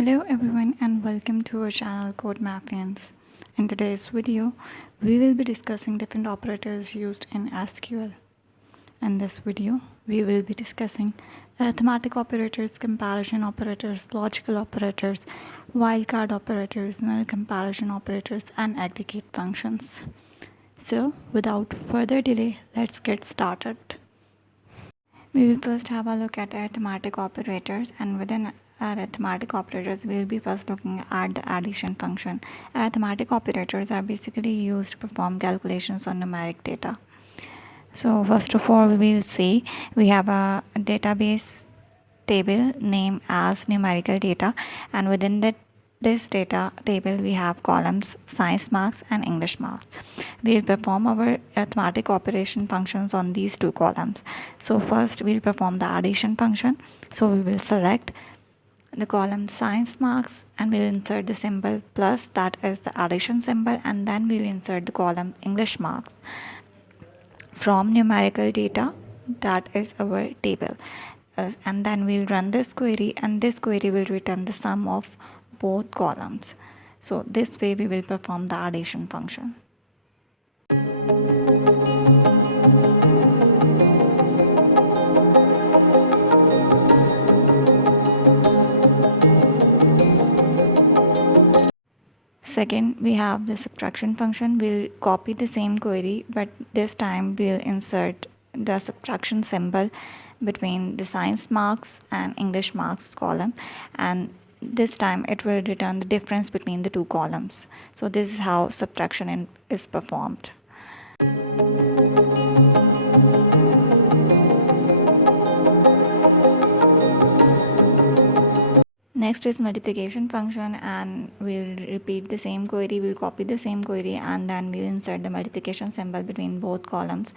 Hello everyone and welcome to our channel Code Mafians. In today's video, we will be discussing different operators used in SQL. In this video, we will be discussing arithmetic operators, comparison operators, logical operators, wildcard operators, null comparison operators, and aggregate functions. So, without further delay, let's get started. We will first have a look at arithmetic operators, and within arithmetic operators, we'll be first looking at the addition function. Arithmetic operators are basically used to perform calculations on numeric data. So first of all, we will see we have a database table named as numerical data, and within this data table we have columns science marks and English marks. We'll perform our arithmetic operation functions on these two columns. So first we'll perform the addition function. So we will select the column science marks and we'll insert the symbol plus, that is the addition symbol, and then we'll insert the column English marks from numerical data, that is our table, and then we'll run this query, and this query will return the sum of both columns. So this way we will perform the addition function. Second, we have the subtraction function. We'll copy the same query, but this time we'll insert the subtraction symbol between the science marks and English marks column, and this time it will return the difference between the two columns. So this is how subtraction is performed. Next is multiplication function, and we'll repeat the same query, we'll copy the same query, and then we'll insert the multiplication symbol between both columns,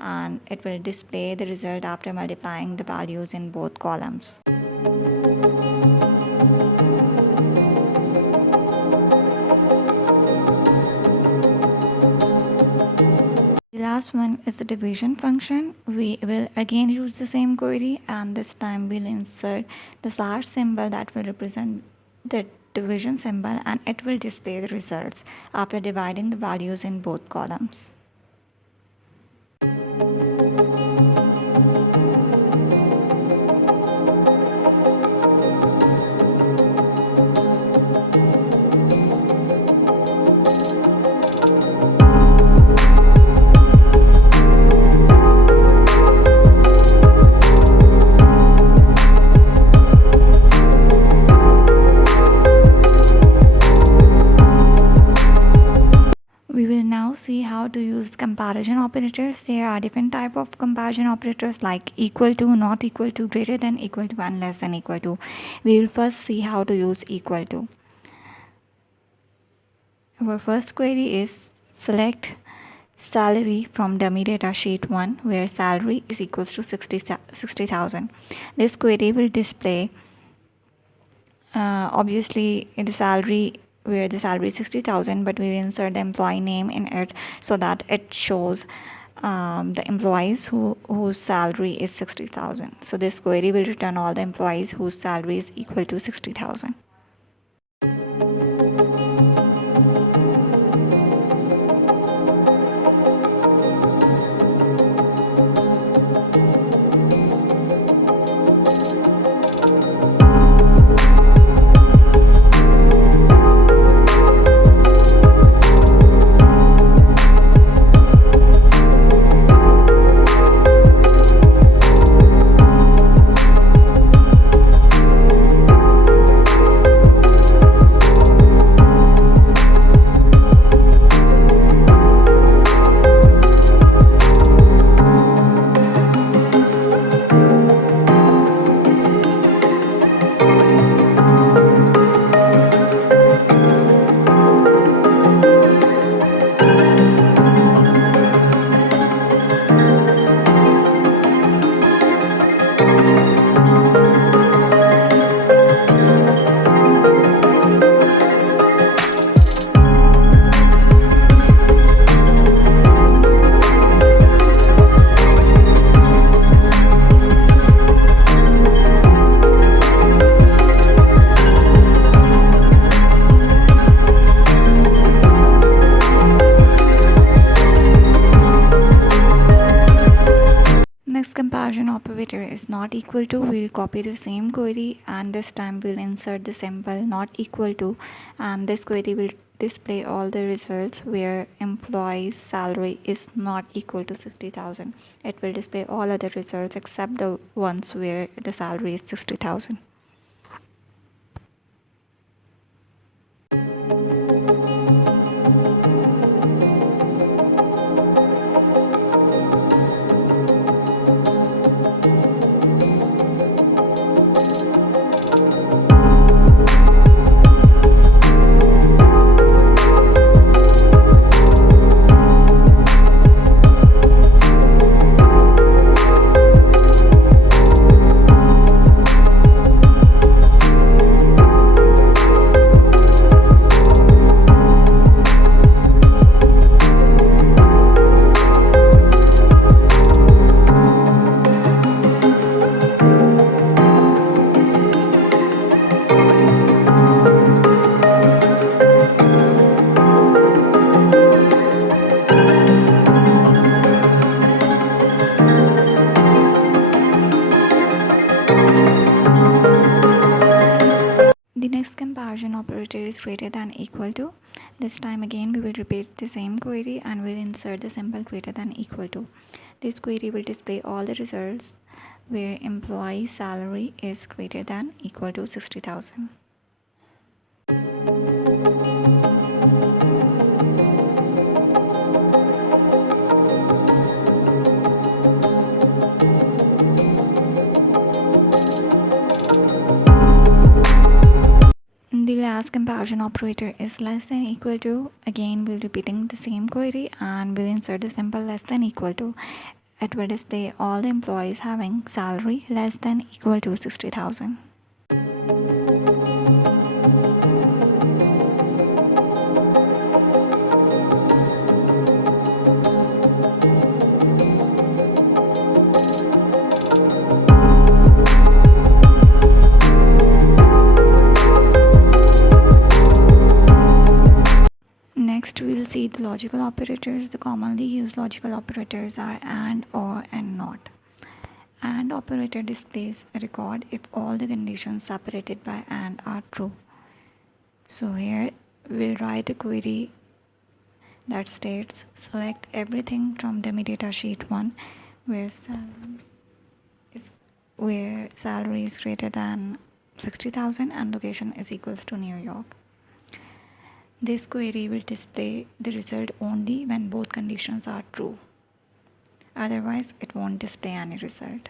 and it will display the result after multiplying the values in both columns. The last one is the division function. We will again use the same query, and this time we'll insert the slash symbol that will represent the division symbol, and it will display the results after dividing the values in both columns. See how to use comparison operators. There are different type of comparison operators like equal to, not equal to, greater than, equal to, and less than equal to. We will first see how to use equal to. Our first query is select salary from dummy data sheet 1 where salary is equals to 60,000. This query will display obviously in the salary where the salary is 60,000, but we will insert the employee name in it so that it shows the employees whose salary is 60,000. So this query will return all the employees whose salary is equal to 60,000. operator is not equal to, we'll copy the same query and this time we'll insert the symbol not equal to, and this query will display all the results where employee's salary is not equal to 60,000. It will display all other results except the ones where the salary is 60,000. The next comparison operator is greater than equal to. This time again we will repeat the same query and we'll insert the symbol greater than equal to. This query will display all the results where employee salary is greater than equal to 60,000. The last comparison operator is less than equal to. Again we'll repeating the same query and we'll insert the symbol less than equal to. It will display all the employees having salary less than equal to 60,000. Next we'll see the logical operators. The commonly used logical operators are AND, OR and NOT. AND operator displays a record if all the conditions separated by AND are true. So here we'll write a query that states select everything from the data sheet 1 where salary is greater than 60,000 and location is equals to New York. This query will display the result only when both conditions are true. Otherwise, it won't display any result.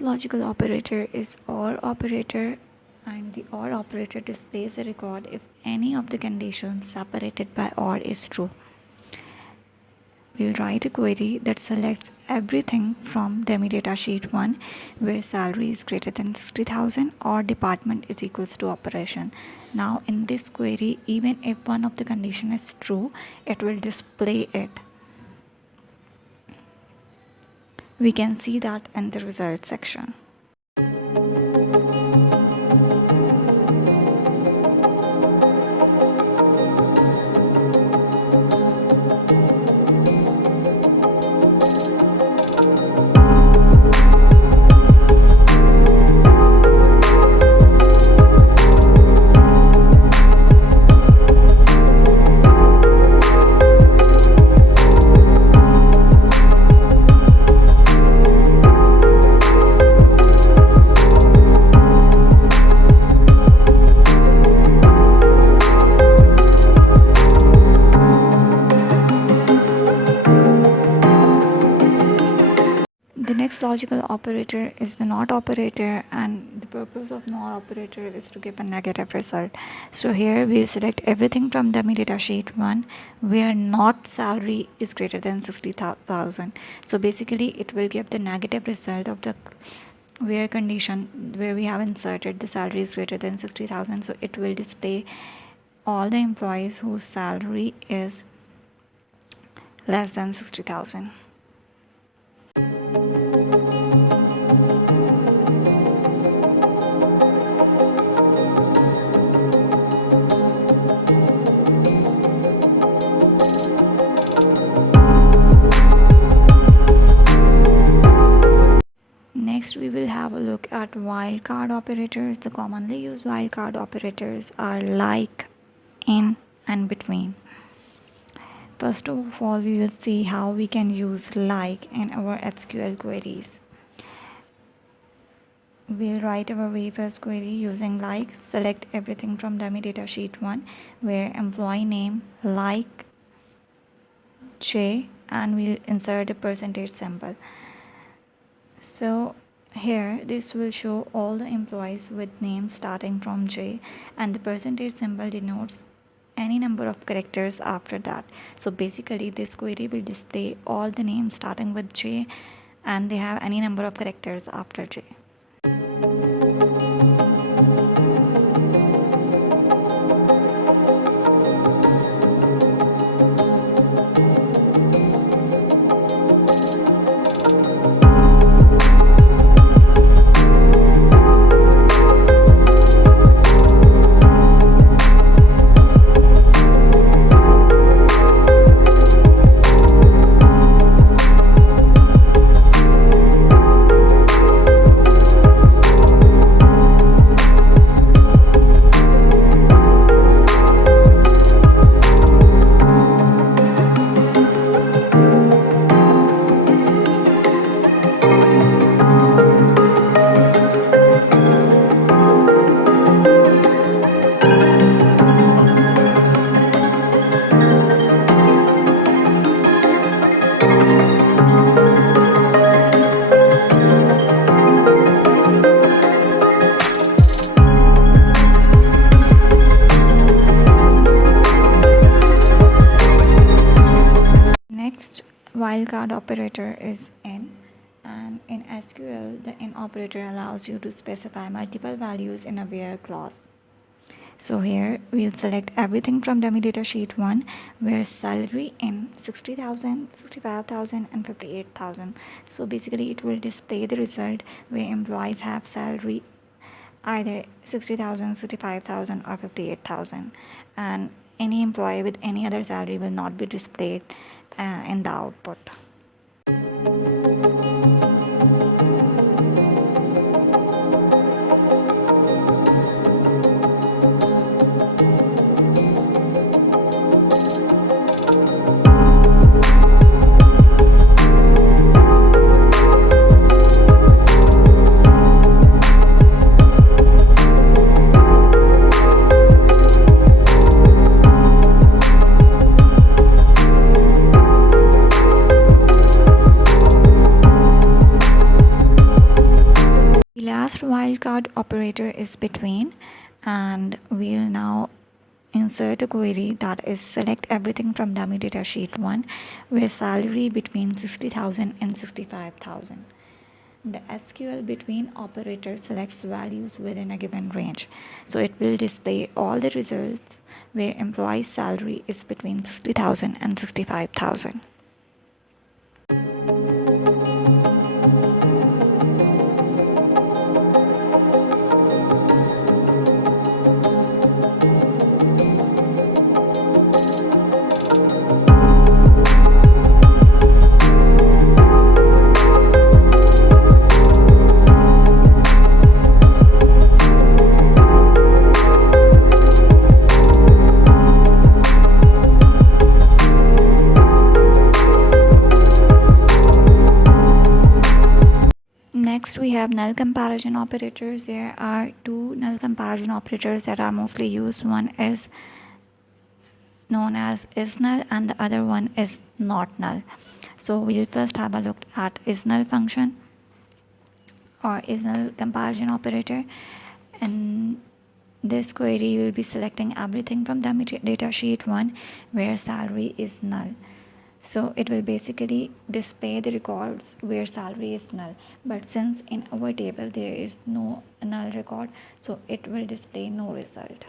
Logical operator is OR operator, and the OR operator displays a record if any of the conditions separated by OR is true. We'll write a query that selects everything from demo data sheet 1 where salary is greater than 60,000 or department is equals to operation. Now in this query, even if one of the condition is true, it will display it. We can see that in the results section. The next logical operator is the not operator, and the purpose of not operator is to give a negative result. So here we'll select everything from dummy data sheet 1 where not salary is greater than 60,000. So basically it will give the negative result of the where condition where we have inserted the salary is greater than 60,000. So it will display all the employees whose salary is less than 60,000. Next, we will have a look at wildcard operators. The commonly used wildcard operators are like, in, and between. First of all, we will see how we can use like in our SQL queries. We'll write our very first query using like. Select everything from dummy data sheet 1 where employee name like J, and we'll insert a percentage symbol. So here this will show all the employees with names starting from J, and the percentage symbol denotes any number of characters after that. So basically this query will display all the names starting with J and they have any number of characters after J. Wildcard operator is in, and in SQL the in operator allows you to specify multiple values in a where clause. So here we'll select everything from dummy data sheet 1 where salary in 60,000, 65,000 and 58,000. So basically it will display the result where employees have salary either 60,000, 65,000 or 58,000, and any employee with any other salary will not be displayed in the output. Last wildcard operator is between, and we'll now insert a query that is select everything from dummy data sheet 1 where salary between 60,000 and 65,000. The SQL between operator selects values within a given range, so it will display all the results where employee's salary is between 60,000 and 65,000. Next we have null comparison operators. There are two null comparison operators that are mostly used. One is known as is null and the other one is not null. So we'll first have a look at is null function or is null comparison operator. And this query will be selecting everything from the data sheet 1 where salary is null. So it will basically display the records where salary is null, but since in our table there is no null record, so it will display no result.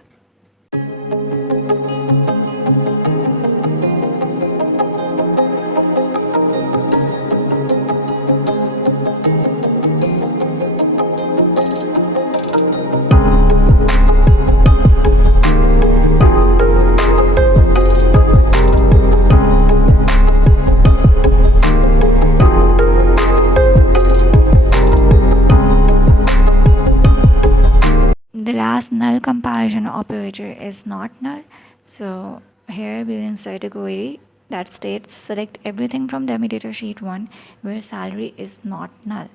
The last null comparison operator is not null. So here we'll insert a query that states select everything from dummy data sheet 1 where salary is not null.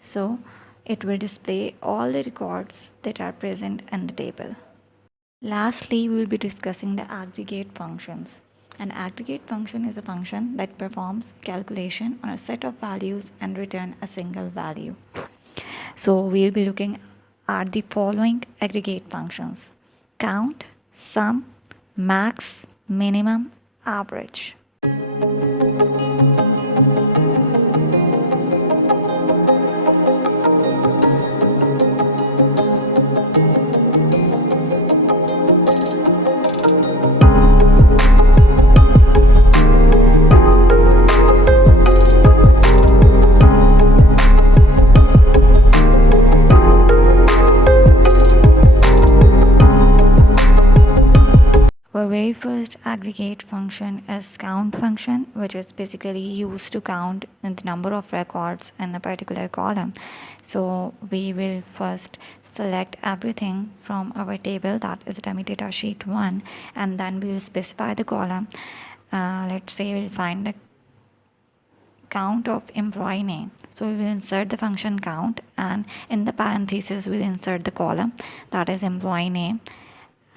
So it will display all the records that are present in the table. Lastly, we will be discussing the aggregate functions. An aggregate function is a function that performs calculation on a set of values and return a single value. So we'll be looking are the following aggregate functions: count, sum, max, minimum, average. Our very first aggregate function is count function, which is basically used to count the number of records in a particular column. So we will first select everything from our table, that is dummy data sheet 1, and then we will specify the column. Let's say we'll find the count of employee name. So we will insert the function count, and in the parentheses we'll insert the column that is employee name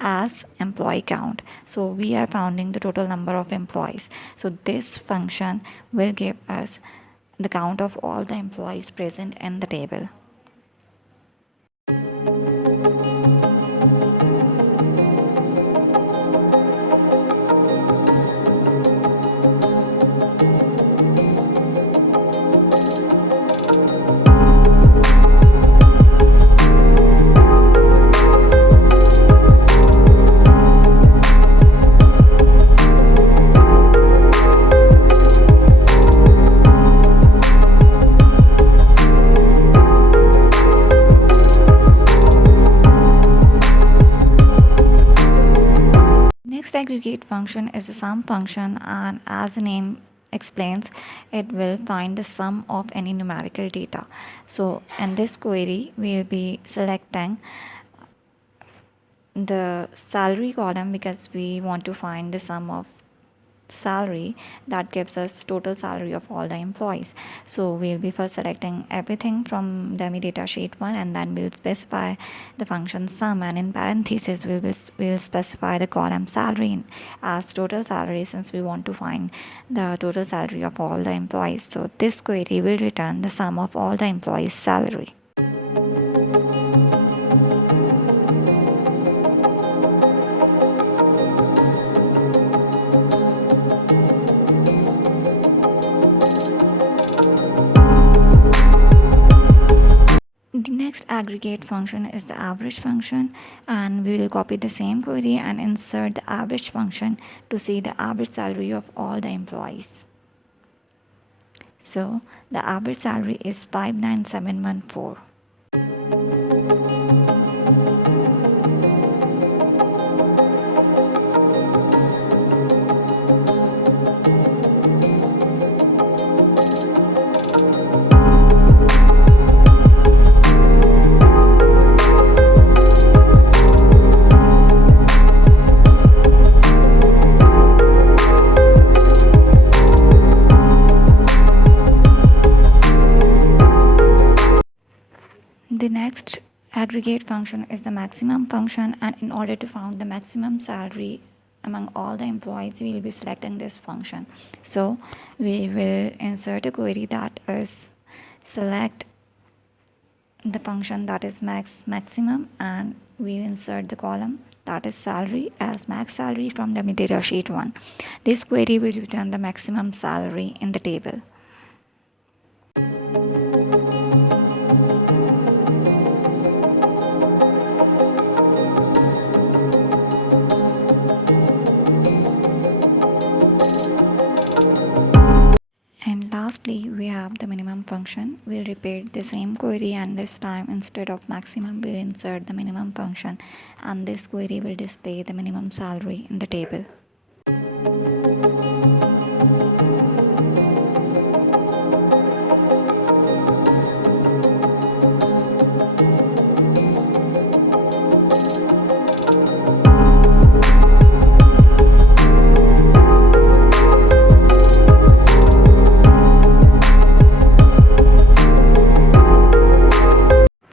as employee count. So we are counting the total number of employees. So this function will give us the count of all the employees present in the table. Aggregate function is the sum function, and as the name explains, it will find the sum of any numerical data. So in this query we will be selecting the salary column because we want to find the sum of salary that gives us total salary of all the employees. So we'll be first selecting everything from dummy data sheet 1, and then we'll specify the function sum, and in parentheses we'll specify the column salary as total salary, since we want to find the total salary of all the employees. So this query will return the sum of all the employees' salary. The next aggregate function is the average function, and we will copy the same query and insert the average function to see the average salary of all the employees. So the average salary is 59714. The next aggregate function is the maximum function, and in order to find the maximum salary among all the employees, we will be selecting this function. So we will insert a query that is select the function that is maximum, and we insert the column that is salary as max salary from the data sheet 1. This query will return the maximum salary in the table. And lastly, we have the minimum function. We'll repeat the same query, and this time instead of maximum, we'll insert the minimum function, and this query will display the minimum salary in the table.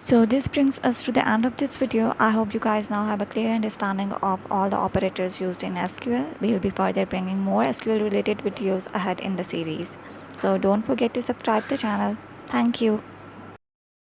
So this brings us to the end of this video. I hope you guys now have a clear understanding of all the operators used in SQL. We will be further bringing more SQL related videos ahead in the series. So don't forget to subscribe the channel. Thank you.